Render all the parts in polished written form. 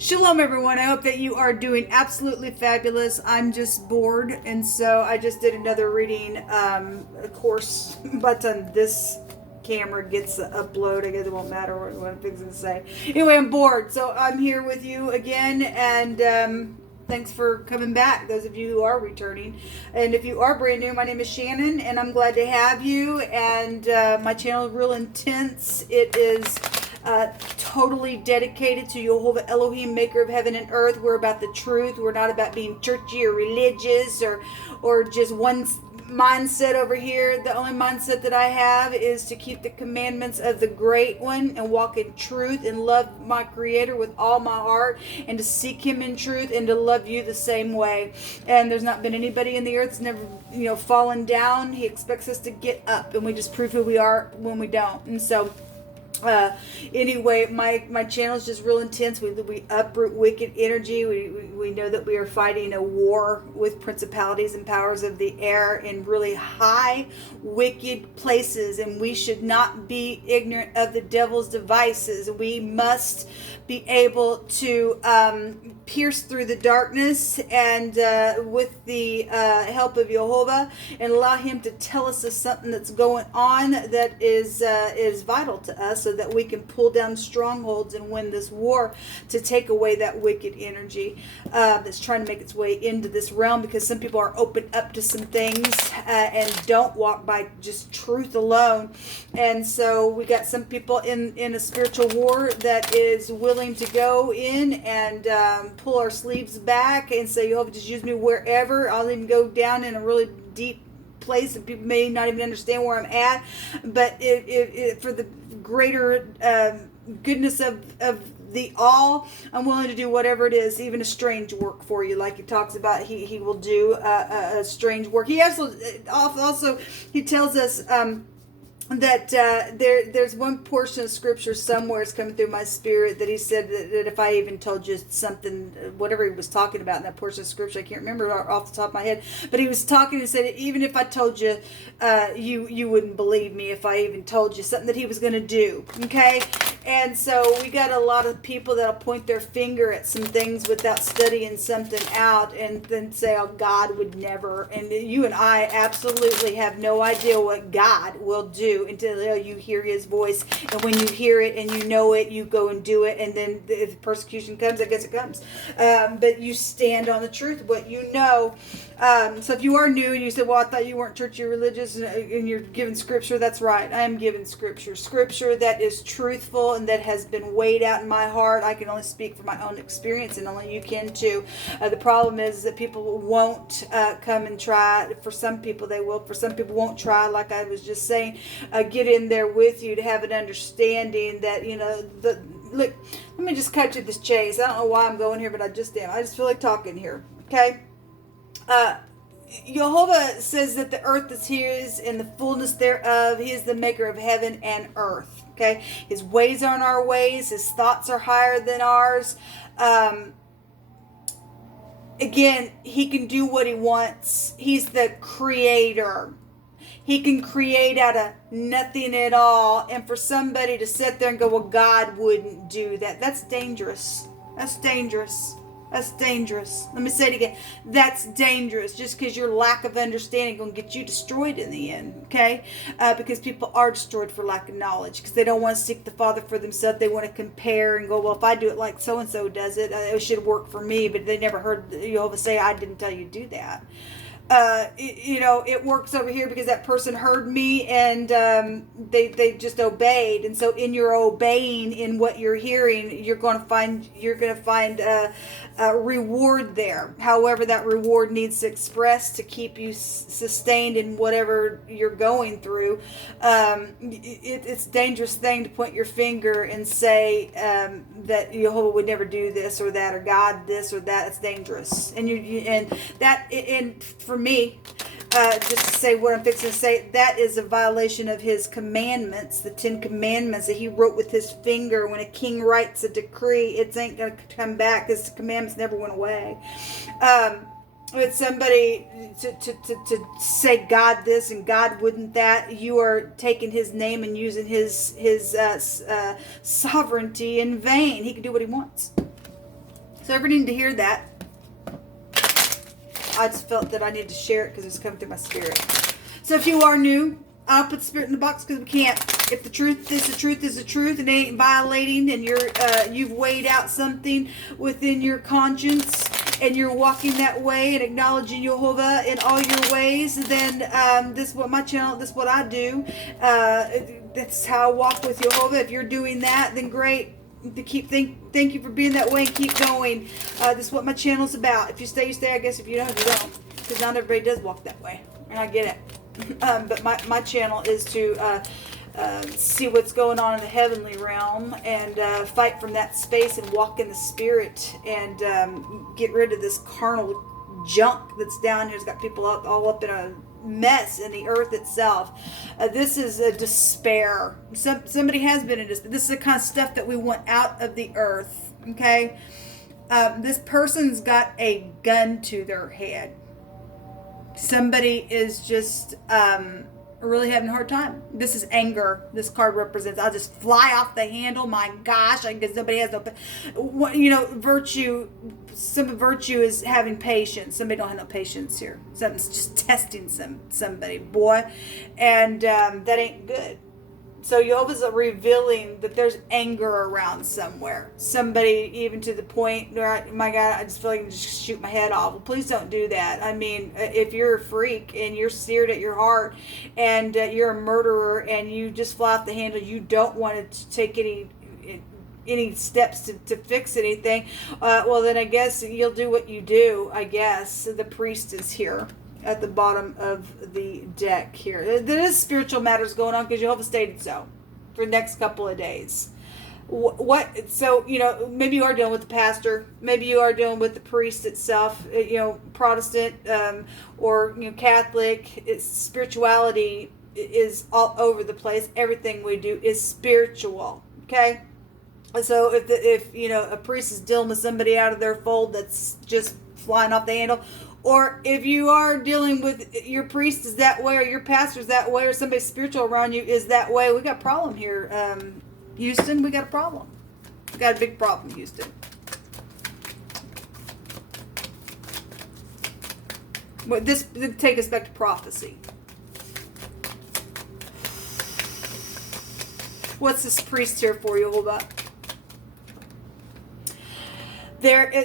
Shalom, everyone. I hope that you are doing absolutely fabulous. I'm just bored, and so I just did another reading. Of course, by the time this camera gets uploaded, I guess it won't matter what I'm fixing to say. Anyway, I'm bored, so I'm here with you again, and thanks for coming back, those of you who are returning. And if you are brand new, my name is Shannon, and I'm glad to have you. And my channel is real intense. It is totally dedicated to Jehovah Elohim, maker of heaven and earth. We're about the truth. We're not about being churchy or religious or just one mindset over here. The only mindset that I have is to keep the commandments of the great one and walk in truth and love my creator with all my heart and to seek him in truth and to love you the same way. And there's not been anybody in the earth that's never fallen down. He expects us to get up, and we just prove who we are when we don't. And so anyway, my channel is just real intense. We uproot wicked energy. We know that we are fighting a war with principalities and powers of the air in really high wicked places, and we should not be ignorant of the devil's devices. We must be able to pierce through the darkness and with the help of Jehovah, and allow him to tell us of something that's going on that is vital to us, so that we can pull down strongholds and win this war to take away that wicked energy that's trying to make its way into this realm, because some people are open up to some things and don't walk by just truth alone. And so we got some people in a spiritual war that is willing to go in and pull our sleeves back and say, "Jehovah, just use me wherever. I'll even go down in a really deep place, and people may not even understand where I'm at, but it for the greater goodness of the all, I'm willing to do whatever it is, even a strange work for you." Like he talks about, he will do a strange work. He also he tells us that there's one portion of scripture somewhere, it's coming through my spirit, that he said that if I even told you something, whatever he was talking about in that portion of scripture, I can't remember off the top of my head, but he was talking and said, even if I told you, you wouldn't believe me if I even told you something that he was going to do. Okay. And so we got a lot of people that'll point their finger at some things without studying something out, and then say, "Oh, God would never." And you and I absolutely have no idea what God will do until you hear his voice. And when you hear it and you know it, you go and do it. And then if persecution comes, I guess it comes. But you stand on the truth, what you know. So if you are new and you said, "Well, I thought you weren't churchy or religious," and you're given scripture, that's right. I am given scripture that is truthful and that has been weighed out in my heart. I can only speak from my own experience, and only you can too. The problem is that people won't come and try. For some people they will. For some people won't try, like I was just saying, get in there with you to have an understanding that, look, let me just cut to this chase. I don't know why I'm going here, but I just am. I just feel like talking here. Okay? Jehovah says that the earth is his and the fullness thereof. He is the maker of heaven and earth. Okay? His ways aren't our ways. His thoughts are higher than ours. Again, he can do what he wants. He's the creator. He can create out of nothing at all. And for somebody to sit there and go, "Well, God wouldn't do that," that's dangerous. That's dangerous. That's dangerous. Let me say it again. That's dangerous. Just because your lack of understanding going to get you destroyed in the end. Okay? Because people are destroyed for lack of knowledge. Because they don't want to seek the Father for themselves. They want to compare and go, "Well, if I do it like so-and-so does it, it should work for me." But they never heard Jehovah say, "I didn't tell you to do that." It works over here because that person heard me and they just obeyed. And so in your obeying, in what you're hearing, you're going to find a reward there. However, that reward needs to express to keep you sustained in whatever you're going through. It's a dangerous thing to point your finger and say that Jehovah would never do this or that, or God this or that. It's dangerous. And for me, just to say what I'm fixing to say, that is a violation of his commandments, the 10 commandments that he wrote with his finger. When a king writes a decree, it ain't going to come back, because the commandments never went away. With somebody to say God this and God wouldn't that, you are taking his name and using his sovereignty in vain. He can do what he wants. So everybody need to hear that. I just felt that I need to share it because it's coming through my spirit. So if you are new, I'll put spirit in the box because we can't. If the truth is the truth is the truth and it ain't violating, and you've weighed out something within your conscience, and you're walking that way and acknowledging Jehovah in all your ways, then this is what my channel, this is what I do. That's how I walk with Jehovah. If you're doing that, then great. To thank you for being that way and keep going. This is what my channel's about. If you stay, you stay. I guess if you don't, you don't. Because not everybody does walk that way, and I get it. But my channel is to see what's going on in the heavenly realm and fight from that space and walk in the spirit and get rid of this carnal junk that's down here. It's got people all up in a mess in the earth itself. This is a despair. Somebody has been in despair. This is the kind of stuff that we want out of the earth. Okay, this person's got a gun to their head. Somebody is just really having a hard time. This is anger. This card represents, I'll just fly off the handle. My gosh, I guess nobody has no, virtue. Some virtue is having patience. Somebody don't have no patience here. Something's just testing somebody, boy, and that ain't good. So Jehovah's revealing that there's anger around somewhere. Somebody even to the point where, my God, I just feel like I can just shoot my head off. Well, please don't do that. I mean, if you're a freak and you're seared at your heart and you're a murderer and you just fly off the handle, you don't want to take any steps to fix anything, well, then I guess you'll do what you do, I guess. The priest is here at the bottom of the deck here. There is spiritual matters going on because Jehovah stated so for the next couple of days. So, maybe you are dealing with the pastor. Maybe you are dealing with the priest itself, Protestant or Catholic. Spirituality is all over the place. Everything we do is spiritual, okay? So if a priest is dealing with somebody out of their fold that's just flying off the handle, or if you are dealing with your priest is that way, or your pastor is that way, or somebody spiritual around you is that way, we got a problem here. Houston, we got a problem. We got a big problem, Houston. But this take us back to prophecy. What's this priest here for you, Jehovah?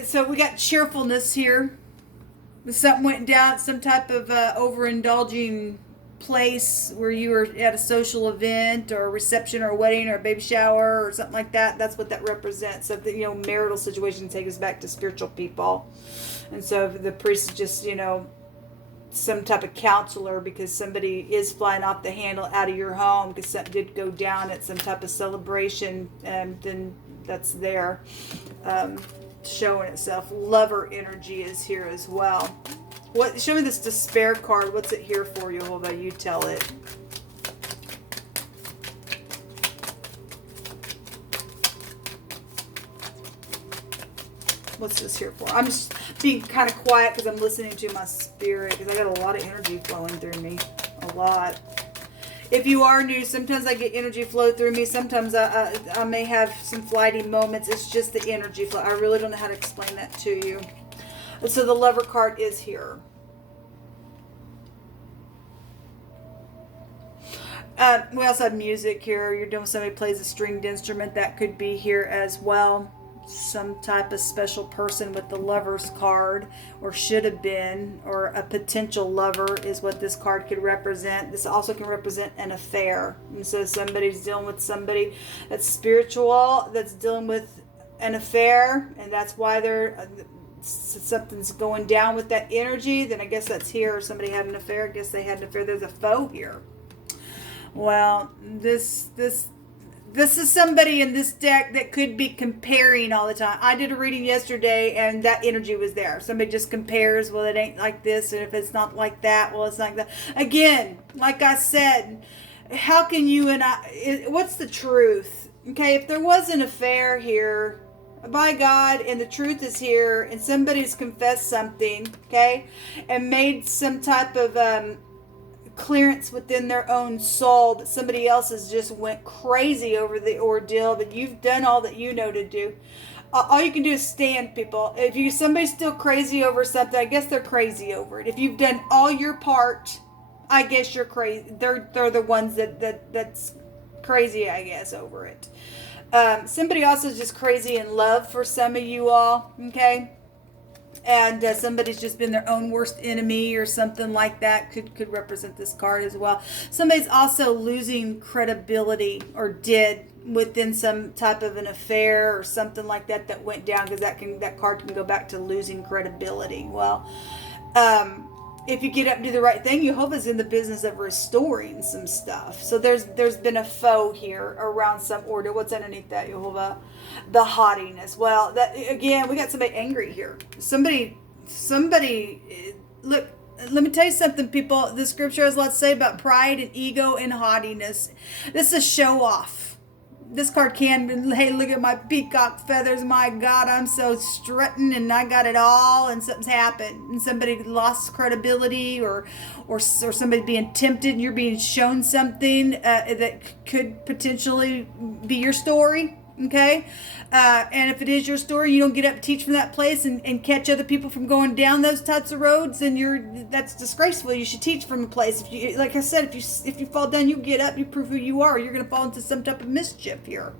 So we got cheerfulness here. Something went down, some type of overindulging place where you were at a social event or a reception or a wedding or a baby shower or something like that. That's what that represents. So the marital situation take us back to spiritual people. And so the priest is just, some type of counselor because somebody is flying off the handle out of your home because something did go down at some type of celebration, and then that's there. Showing itself. Lover energy is here as well. Show me this despair card. What's it here for you, Jehovah? You tell it. What's this here for? I'm just being kind of quiet because I'm listening to my spirit because I got a lot of energy flowing through me. A lot. If you are new, sometimes I get energy flow through me. Sometimes I may have some flighty moments. It's just the energy flow. I really don't know how to explain that to you. So the Lover card is here. We also have music here. You're doing somebody plays a stringed instrument. That could be here as well. Some type of special person with the Lover's card, or should have been, or a potential lover is what this card could represent. This also can represent an affair. And so somebody's dealing with somebody that's spiritual, that's dealing with an affair, and that's why something's going down with that energy. Then I guess that's here. Or somebody had an affair. I guess they had an affair. There's a foe here. Well, this is somebody in this deck that could be comparing all the time. I did a reading yesterday and that energy was there. Somebody just compares, well, it ain't like this, and if it's not like that, well, it's like that. Again, like I said, how can you and what's the truth? Okay, if there was an affair here, by God, and the truth is here, and somebody's confessed something, okay, and made some type of clearance within their own soul, but somebody else has just went crazy over the ordeal, but you've done all that you know to do. All you can do is stand, people. If somebody's still crazy over something, I guess they're crazy over it. If you've done all your part, I guess you're crazy. They're the ones that's crazy, I guess, over it. Somebody also is just crazy in love for some of you all, okay? And somebody's just been their own worst enemy or something like that could represent this card as well. Somebody's also losing credibility or did within some type of an affair or something like that went down, because that card can go back to losing credibility. Well, if you get up and do the right thing, Jehovah's in the business of restoring some stuff. So there's been a foe here around some order. What's underneath that, Jehovah? The haughtiness. Well, that again, we got somebody angry here. Somebody. Look, let me tell you something, people. The scripture has a lot to say about pride and ego and haughtiness. This is a show off. This card can, hey, look at my peacock feathers. My God, I'm so strutting and I got it all, and something's happened. And somebody lost credibility or somebody being tempted, and you're being shown something that could potentially be your story. Okay? And if it is your story, you don't get up and teach from that place and catch other people from going down those types of roads, then that's disgraceful. You should teach from a place. If you, like I said, if you fall down, you get up, you prove who you are. You're going to fall into some type of mischief here.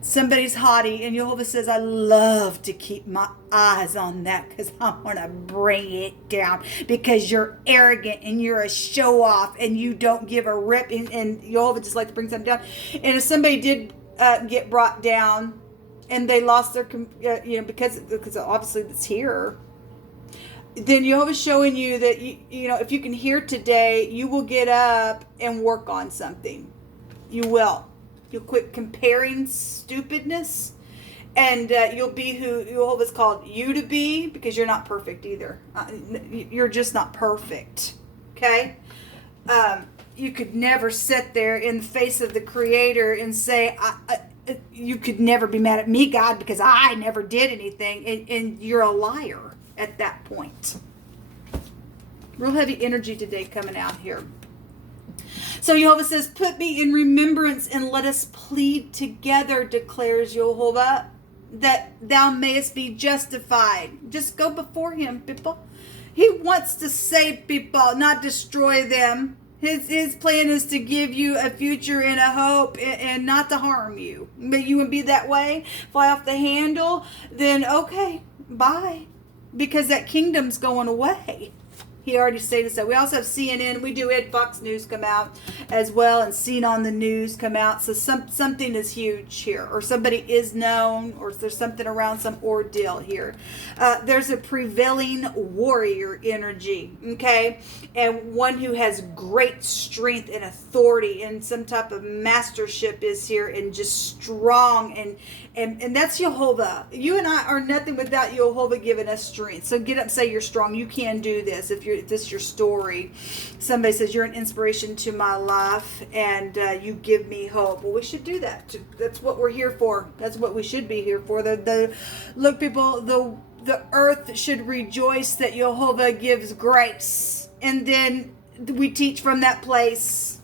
Somebody's haughty, and Jehovah says, I love to keep my eyes on that, because I want to bring it down, because you're arrogant and you're a show off and you don't give a rip, and Jehovah just like to bring something down. And if somebody did get brought down and they lost their because obviously it's here, then Jehovah's showing you that if you can hear today, you will get up and work on something. You'll quit comparing stupidness, and you'll be who Jehovah's called you to be, because you're not perfect either. You're just not perfect. Okay. You could never sit there in the face of the Creator and say, you could never be mad at me, God, because I never did anything. And you're a liar at that point. Real heavy energy today coming out here. So Jehovah says, put me in remembrance and let us plead together, declares Jehovah, that thou mayest be justified. Just go before him, people. He wants to save people, not destroy them. His plan is to give you a future and a hope, and not to harm you. But you would be that way, fly off the handle, then okay, bye. Because that kingdom's going away. He already stated so. We also have CNN. We do have Fox News come out as well, and Seen on the News come out. So something is huge here, or somebody is known, or there's something around some ordeal here. There's a prevailing warrior energy, okay? And one who has great strength and authority, and some type of mastership is here, and just strong, and that's Jehovah. You and I are nothing without Jehovah giving us strength. So get up and say you're strong. You can do this. If this is your story, somebody says you're an inspiration to my life, and you give me hope. Well, we should do that. That's what we're here for. That's what we should be here for. Look, people, the earth should rejoice that Jehovah gives grace, and then we teach from that place.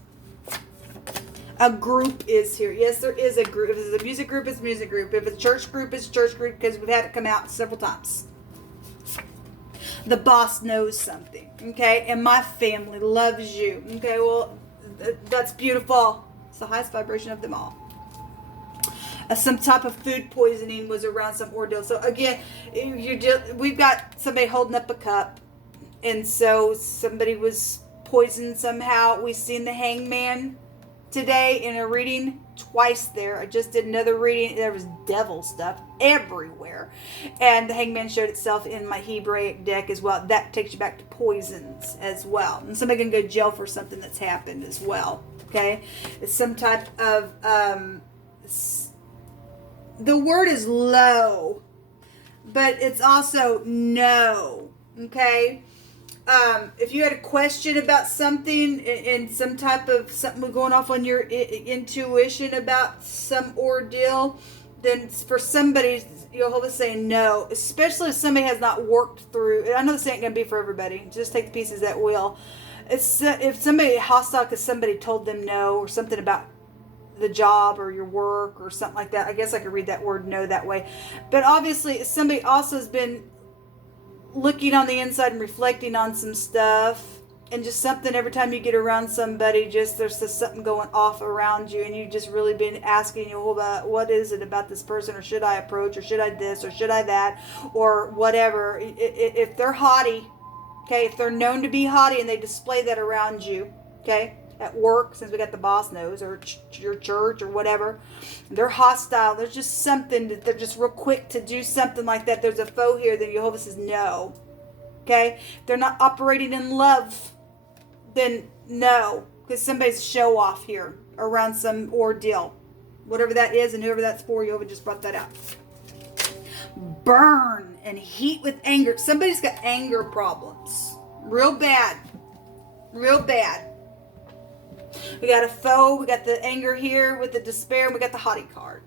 A group is here. Yes, there is a group. If it's a music group, it's a music group. If it's a church group, it's a church group, because we've had it come out several times. The boss knows something, okay? And my family loves you, okay? Well, that's beautiful. It's the highest vibration of them all. Some type of food poisoning was around some ordeal. So again, we've got somebody holding up a cup, and so somebody was poisoned somehow. We've seen the hangman today in a reading twice there. I just did another reading. There was devil stuff everywhere. And the hangman showed itself in my Hebraic deck as well. That takes you back to poisons as well. And somebody can go to jail for something that's happened as well. Okay? It's some type of, the word is low, but it's also no. Okay? If you had a question about something, and some type of something going off on your intuition about some ordeal, then for somebody, Jehovah's saying no, especially if somebody has not worked through. I know this ain't going to be for everybody. Just take the pieces that will. It's if somebody hostile because somebody told them no, or something about the job or your work or something like that. I guess I could read that word no that way. But obviously somebody also has been looking on the inside and reflecting on some stuff, and just something every time you get around somebody, just there's just something going off around you, and you just really been asking you about what is it about this person, or should I approach, or should I this, or should I that, or whatever. If they're haughty, okay, if they're known to be haughty and they display that around you, okay, at work, since we got the boss nose, or your church or whatever, they're hostile. There's just something that they're just real quick to do something like that. There's a foe here that Jehovah says no. Okay, if they're not operating in love, then no, because somebody's show off here around some ordeal, whatever that is, and whoever that's for. Jehovah just brought that out. Burn and heat with anger. Somebody's got anger problems, real bad, real bad. We got a foe, we got the anger here with the despair, and we got the haughty card.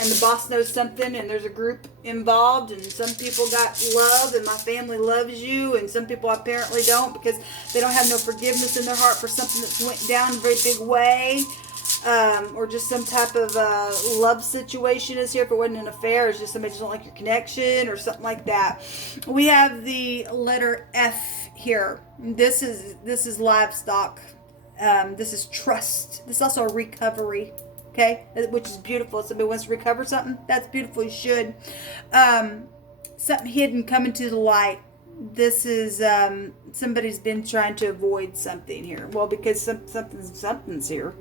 And the boss knows something, and there's a group involved, and some people got love, and my family loves you, and some people apparently don't, because they don't have no forgiveness in their heart for something that went down in a very big way. Or just some type of love situation is here. If it wasn't an affair, it's just somebody just don't like your connection or something like that. We have the letter F here. This is livestock. This is trust. This is also a recovery. Okay, which is beautiful. If somebody wants to recover something, that's beautiful. You should. Something hidden coming to the light. This is somebody's been trying to avoid something here. Well, because something's here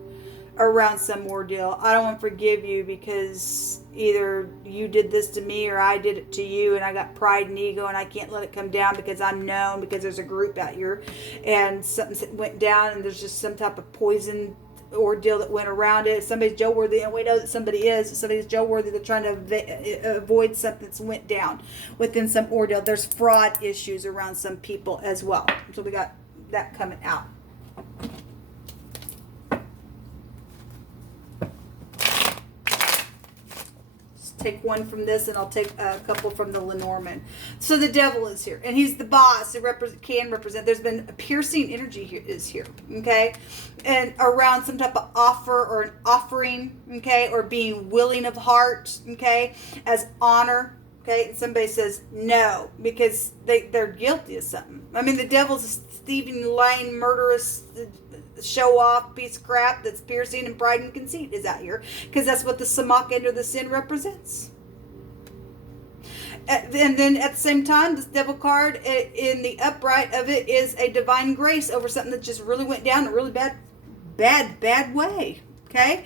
around some ordeal. I don't want to forgive you because either you did this to me or I did it to you, and I got pride and ego, and I can't let it come down because I'm known, because there's a group out here, and something went down, and there's just some type of poison ordeal that went around it. Somebody's Joe worthy, and we know that somebody's Joe worthy. They're trying to avoid something that's went down within some ordeal. There's fraud issues around some people as well. So we got that coming out. Take one from this, and I'll take a couple from the Lenormand. So the devil is here, and he's the boss. It can represent. There's been a piercing energy here, okay, and around some type of offer or an offering, okay, or being willing of heart, okay, as honor. Okay, and somebody says no because they're guilty of something. I mean, the devil's a thieving, lying, murderous, show off piece of crap that's piercing and pride and conceit is out here, because that's what the samach end or the sin represents. And then at the same time, this devil card in the upright of it is a divine grace over something that just really went down a really bad way. Okay,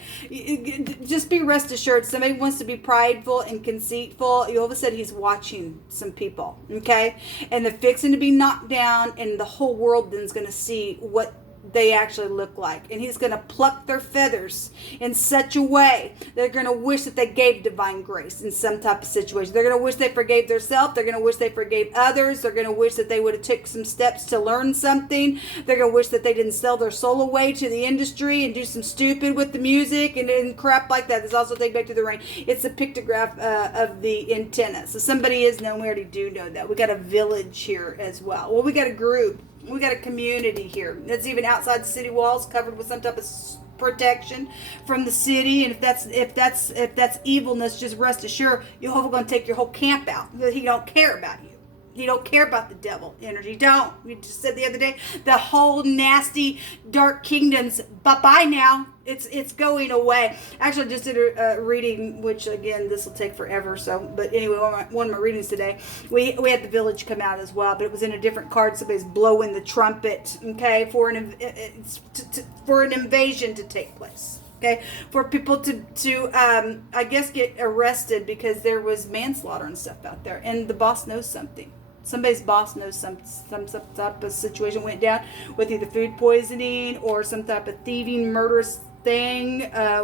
just be rest assured. Somebody wants to be prideful and conceitful. You all of a sudden he's watching some people. Okay, and they're fixing to be knocked down, and the whole world then is going to see what they actually look like, and he's going to pluck their feathers in such a way they're going to wish that they gave divine grace in some type of situation. They're going to wish they forgave themselves. They're going to wish they forgave others. They're going to wish that they would have took some steps to learn something. They're going to wish that they didn't sell their soul away to the industry and do some stupid with the music and crap like that. There's also Take Back to the Rain. It's a pictograph of the antenna. So somebody is known. We already do know that. We got a village here as well. Well, we got a group. We got a community here that's even outside the city walls, covered with some type of protection from the city. And if that's evilness, just rest assured, Jehovah going to take your whole camp out. He don't care about you. He don't care about the devil energy. Don't. We just said the other day, the whole nasty dark kingdoms. Bye now. It's going away. Actually, I just did a reading, which again, this will take forever. So, but anyway, one of my readings today, we had the village come out as well, but it was in a different card. Somebody's blowing the trumpet, okay, for an invasion to take place. Okay, for people to I guess get arrested because there was manslaughter and stuff out there, and the boss knows something. Somebody's boss knows some type of situation went down with either food poisoning or some type of thieving, murderous thing,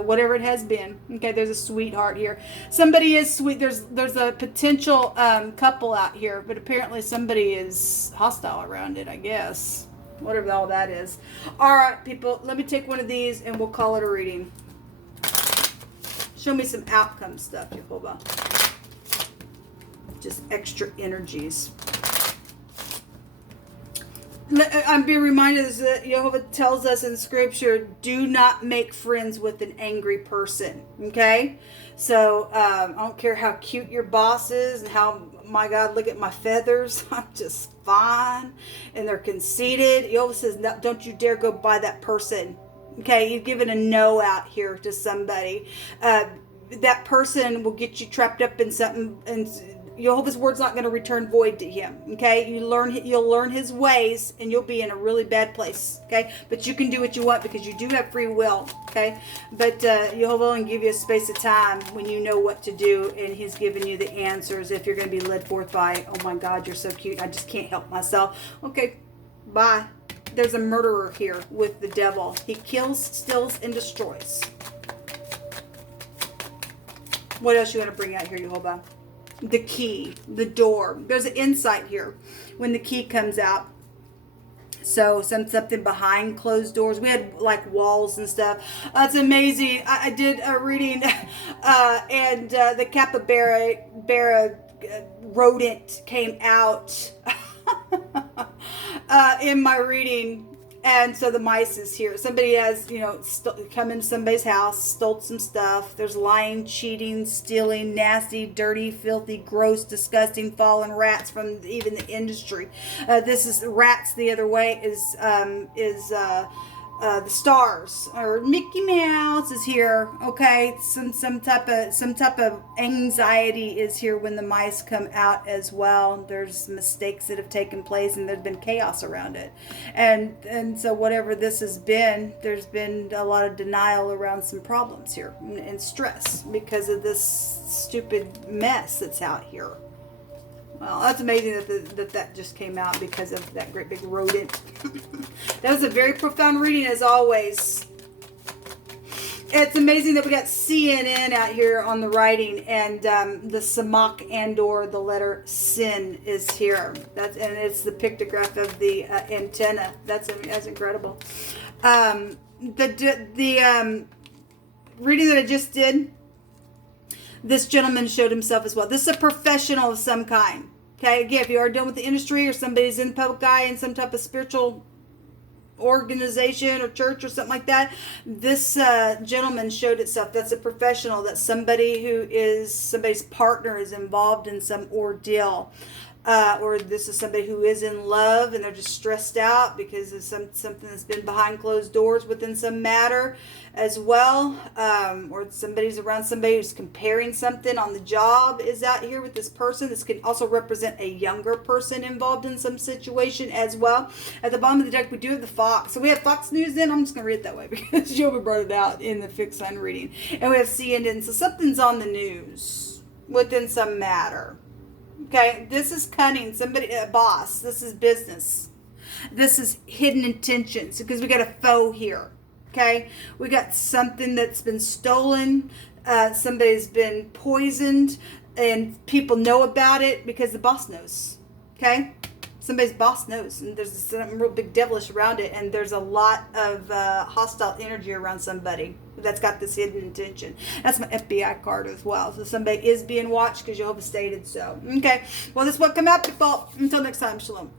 whatever it has been. Okay, there's a sweetheart here. Somebody is sweet. There's a potential couple out here, but apparently somebody is hostile around it, I guess. Whatever all that is. All right, people, let me take one of these and we'll call it a reading. Show me some outcome stuff, Jehovah. Just extra energies. I'm being reminded that Jehovah tells us in Scripture, do not make friends with an angry person. Okay? So, I don't care how cute your boss is and how, my God, look at my feathers. I'm just fine. And they're conceited. Jehovah says, no, don't you dare go by that person. Okay? You've given a no out here to somebody. That person will get you trapped up in something, and Jehovah's word's not going to return void to him. Okay, you'll learn his ways, and you'll be in a really bad place. Okay, but you can do what you want because you do have free will. Okay, but Jehovah will give you a space of time when you know what to do, and he's giving you the answers. If you're going to be led forth by, oh my God, you're so cute, I just can't help myself. Okay, bye. There's a murderer here with the devil. He kills, steals, and destroys. What else you want to bring out here, Jehovah? The key, the door. There's an insight here when the key comes out. So something behind closed doors. We had like walls and stuff. That's amazing. I did a reading and the capybara rodent came out in my reading. And so the mice is here. Somebody has, come into somebody's house, stole some stuff. There's lying, cheating, stealing, nasty, dirty, filthy, gross, disgusting, fallen rats from even the industry. This is rats. The other way is the stars, or Mickey Mouse is here. Okay, some type of anxiety is here when the mice come out as well. There's mistakes that have taken place, and there's been chaos around it, and so whatever this has been, there's been a lot of denial around some problems here and stress because of this stupid mess that's out here. Well, that's amazing that just came out because of that great big rodent. That was a very profound reading, as always. It's amazing that we got CNN out here on the writing, and the Samak and/or the letter Sin is here. And it's the pictograph of the antenna. That's incredible. The reading that I just did, this gentleman showed himself as well. This is a professional of some kind. Okay, again, if you are dealing with the industry or somebody's in the public eye in some type of spiritual organization or church or something like that, this gentleman showed itself. That's a professional. That's somebody who is somebody's partner is involved in some ordeal. Or this is somebody who is in love and they're just stressed out because of something that's been behind closed doors within some matter as well. Or somebody's around somebody who's comparing something on the job is out here with this person. This can also represent a younger person involved in some situation as well. At the bottom of the deck, we do have the Fox. So we have Fox News in. I'm just going to read it that way because Jehovah brought it out in the fixed sign reading. And we have CNN. So something's on the news within some matter. Okay, this is cunning. Somebody, a boss. This is business. This is hidden intentions because we got a foe here. Okay, we got something that's been stolen. Somebody's been poisoned, and people know about it because the boss knows. Okay, somebody's boss knows, and there's something real big devilish around it, and there's a lot of hostile energy around somebody that's got this hidden intention. That's my FBI card as well. So somebody is being watched because Jehovah stated so. Okay, well, this is what come out, people. Until next time, shalom.